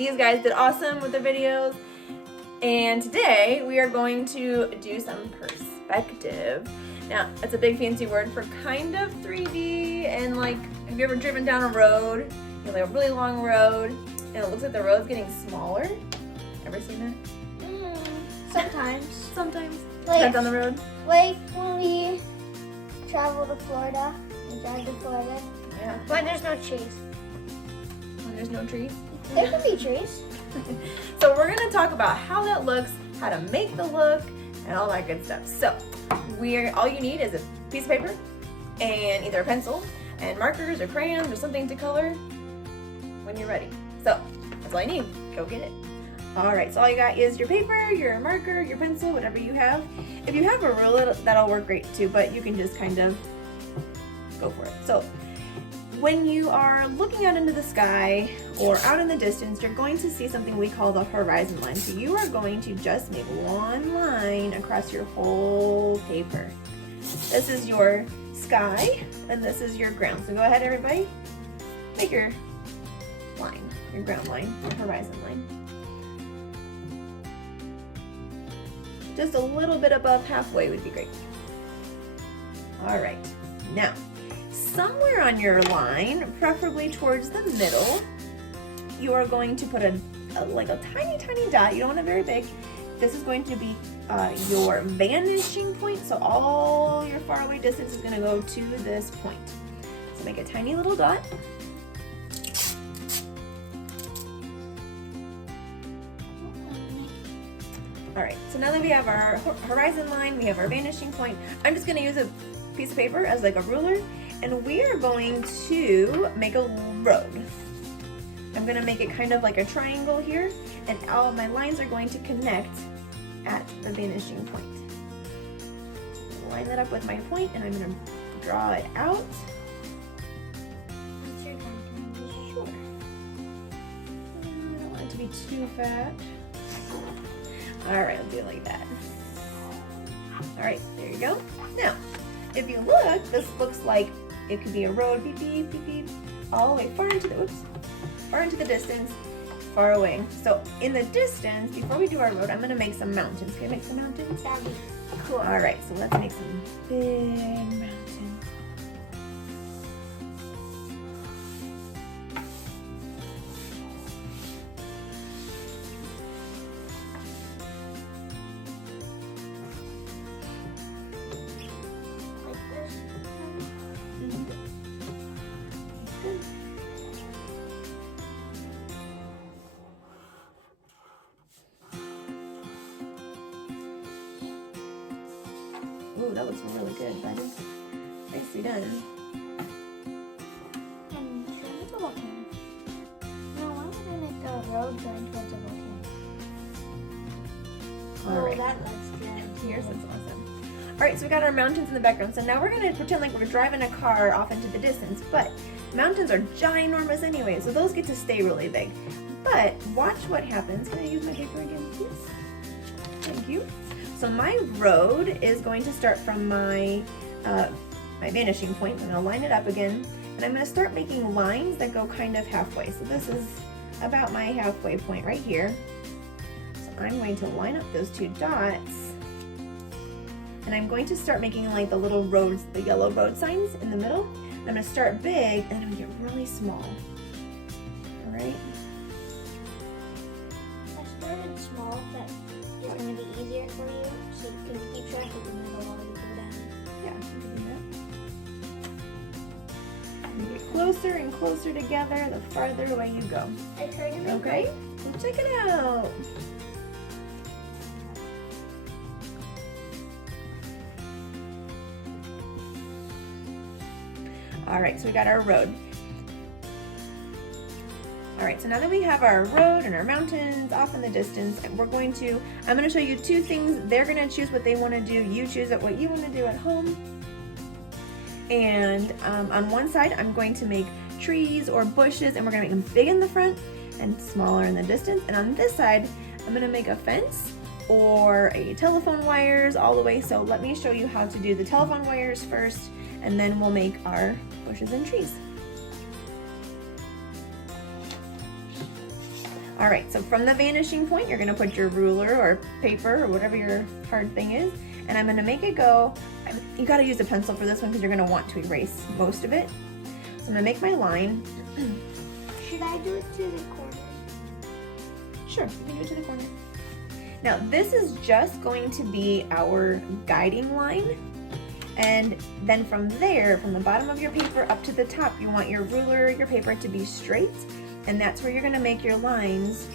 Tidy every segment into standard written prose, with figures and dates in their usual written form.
These guys did awesome with their videos. And today we are going to do some perspective. Now, it's a big fancy word for kind of 3D, and like, have you ever driven down a road? You know, like a really long road, and it looks like the road's getting smaller? Ever seen that? Sometimes. Sometimes. Like, Drive down the road? Like when we travel to Florida, we drive to Florida. Yeah. When there's no trees. When there's no trees? There can be trees. So we're gonna talk about how that looks, how to make the look, and all that good stuff. So all you need is a piece of paper and either a pencil and markers or crayons or something to color when you're ready. So that's all you need. Go get it. All right, so all you got is your paper, your marker, your pencil, whatever you have. If you have a ruler, that'll work great too, but you can just kind of go for it. So when you are looking out into the sky or out in the distance, you're going to see something we call the horizon line. So you are going to just make one line across your whole paper. This is your sky and this is your ground. So go ahead, everybody, make your line, your ground line, your horizon line. Just a little bit above halfway would be great. All right, now, somewhere on your line, preferably towards the middle, you are going to put like a tiny, tiny dot. You don't want it very big. This is going to be your vanishing point. So all your faraway distance is going to go to this point. So make a tiny little dot. All right, so now that we have our horizon line, we have our vanishing point, I'm just going to use a piece of paper as like a ruler, and we are going to make a road. I'm going to make it kind of like a triangle here, and all of my lines are going to connect at the vanishing point. Line that up with my point, and I'm going to draw it out. Sure. I don't want it to be too fat. All right, I'll do it like that. All right, there you go. Now, if you look, this looks like it could be a road, beep, beep, beep, beep, all the way far into the distance, far away. So in the distance, before we do our road, I'm gonna make some mountains. Can I make some mountains? That'd be cool. All right, so let's make some big mountains. Ooh, that looks really good, buddy. Nicely done. And turn into a volcano. No, why would I make the road turn towards a volcano? All right. That looks good. Yours looks awesome. All right, so we got our mountains in the background. So now we're gonna pretend like we're driving a car off into the distance, but mountains are ginormous anyway, so those get to stay really big. But watch what happens. Can I use my paper again, please? Thank you. So my road is going to start from my vanishing point. I'm gonna line it up again, and I'm gonna start making lines that go kind of halfway. So this is about my halfway point right here. So I'm going to line up those two dots, and I'm going to start making like the little roads, the yellow road signs in the middle. I'm gonna start big, and I'm gonna get really small. All right. I started small, but it's going to be easier for you, so you can keep track of the middle while you go down. Yeah, you can do that. You get closer and closer together the farther away you go. I tried to make Okay, well, check it out. All right, so we got our road. All right, so now that we have our road and our mountains off in the distance, I'm going to show you two things. They're gonna choose what they wanna do. You choose what you wanna do at home. And on one side, I'm going to make trees or bushes, and we're gonna make them big in the front and smaller in the distance. And on this side, I'm gonna make a fence or a telephone wires all the way. So let me show you how to do the telephone wires first, and then we'll make our bushes and trees. All right, so from the vanishing point, you're gonna put your ruler or paper or whatever your hard thing is, and I'm gonna make it go. You gotta use a pencil for this one because you're gonna want to erase most of it. So I'm gonna make my line. Should I do it to the corner? Sure, you can do it to the corner. Now this is just going to be our guiding line. And then from there, from the bottom of your paper up to the top, you want your ruler, your paper to be straight. And that's where you're gonna make your lines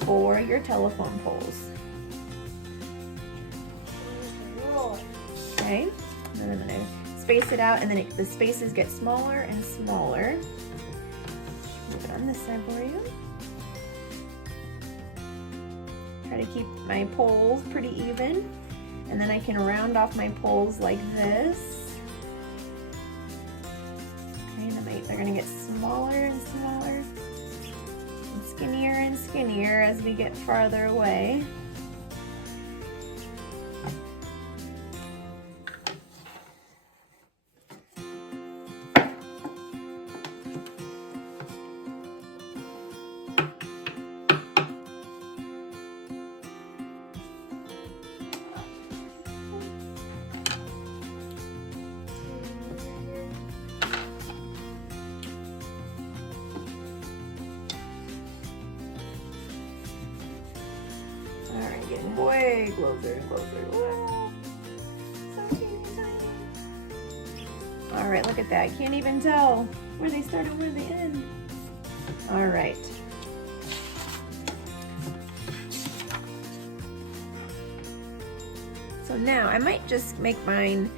for your telephone poles. Okay, and then I'm gonna space it out, and then the spaces get smaller and smaller. Move it on this side for you. Try to keep my poles pretty even. And then I can round off my poles like this. Okay, and they're gonna get smaller and smaller, and skinnier as we get farther away. Alright, getting way closer and closer. Wow. So teeny tiny. Alright, look at that. I can't even tell where they start and where they end. Alright. So now I might just make mine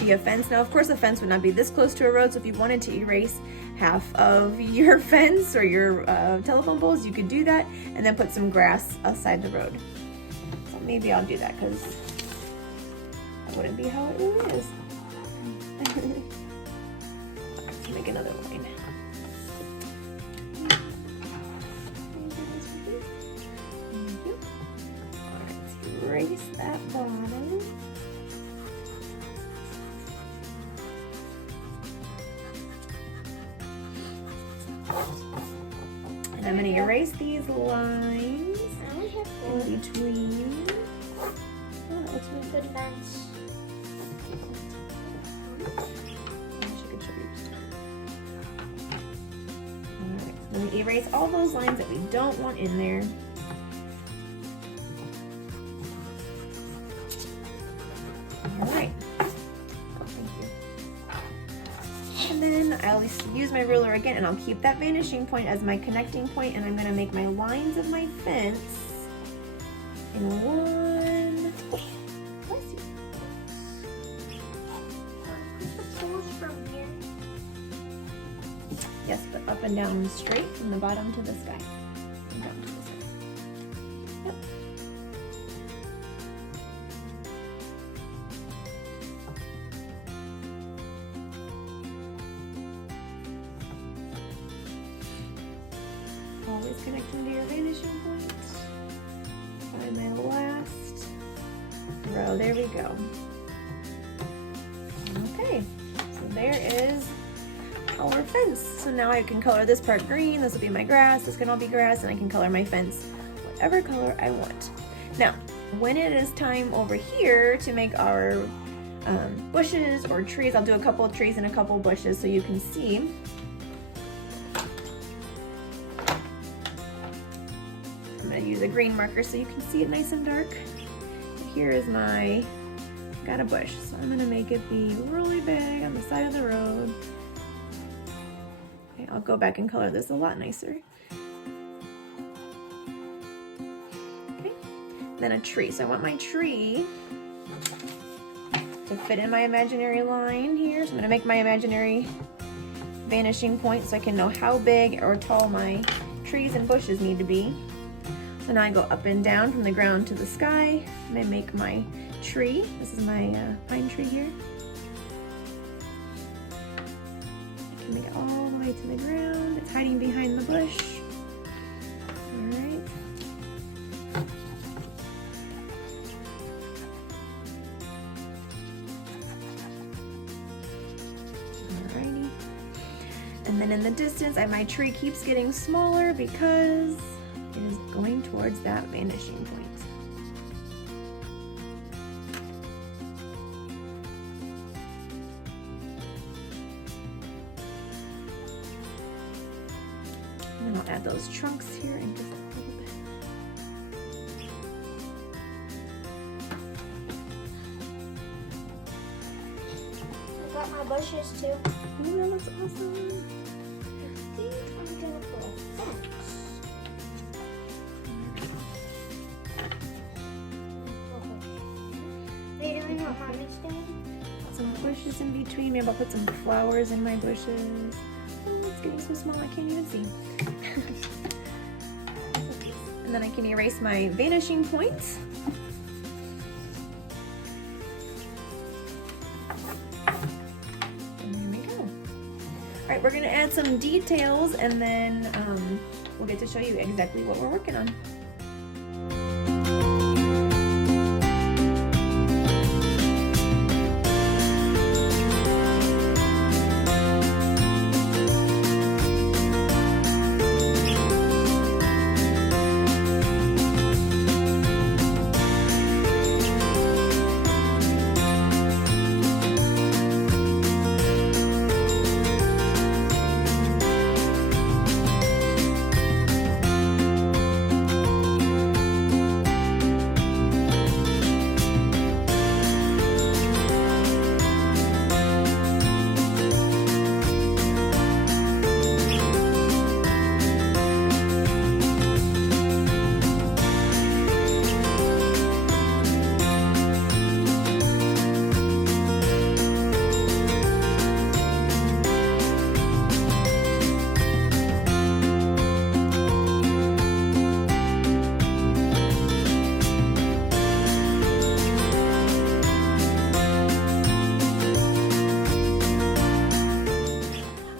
be a fence. Now, of course, a fence would not be this close to a road, so if you wanted to erase half of your fence or your telephone poles, you could do that, and then put some grass outside the road. So maybe I'll do that because that wouldn't be how it really is. Let's make another line. Thank you. All right, let's erase that bottom. And I'm going to erase these lines in between. Oh, it's a good fence. Alright, so then we erase all those lines that we don't want in there. Alright. Thank you. And then I'll use my ruler again, and I'll keep that vanishing point as my connecting point, and I'm going to make my lines of my fence in one. Bless you. Put the poles from here. Yes, but up and down straight from the bottom to the sky. And down to the sky. Yep. Always connecting to your vanishing point. Find my last row. There we go. Okay, so there is our fence. So now I can color this part green. This will be my grass. This can all be grass, and I can color my fence whatever color I want. Now, when it is time over here to make our bushes or trees, I'll do a couple of trees and a couple of bushes so you can see. I'm going to use a green marker so you can see it nice and dark. Here is my, got a bush, so I'm going to make it be really big on the side of the road. Okay, I'll go back and color this a lot nicer. Okay, then a tree. So I want my tree to fit in my imaginary line here. So I'm going to make my imaginary vanishing point so I can know how big or tall my trees and bushes need to be. So now I go up and down from the ground to the sky, and I make my tree. This is my pine tree here. I can make it all the way to the ground. It's hiding behind the bush. All right. Alrighty. And And then in the distance, my tree keeps getting smaller because it is going towards that vanishing point. And then I'll add those trunks here in just a little bit. I got my bushes too. Oh, that looks awesome. I think I'm gonna put a fence. Are you doing what Mommy's doing? Some bushes in between. Maybe I'll put some flowers in my bushes. Oh, it's getting so small I can't even see. And then I can erase my vanishing points. And there we go. All right, we're gonna add some details and then we'll get to show you exactly what we're working on.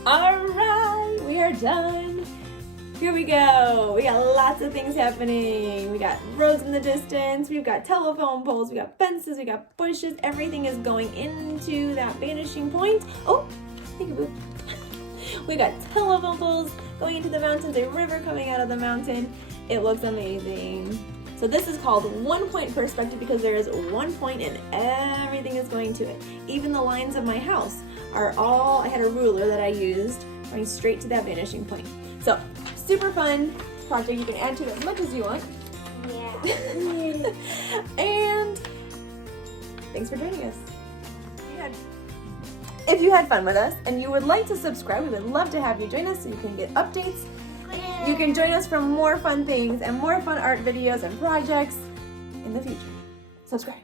Alright, we are done. Here we go. We got lots of things happening. We got roads in the distance, we've got telephone poles, we got fences, we got bushes. Everything is going into that vanishing point. Oh, peekaboo. We got telephone poles going into the mountains, a river coming out of the mountain. It looks amazing. So this is called one-point perspective because there is one point and everything is going to it. Even the lines of my house are all, I had a ruler that I used going straight to that vanishing point. So super fun project. You can add to it as much as you want. Yeah. And thanks for joining us. If you had fun with us and you would like to subscribe, we would love to have you join us so you can get updates. You can join us for more fun things and more fun art videos and projects in the future. Subscribe.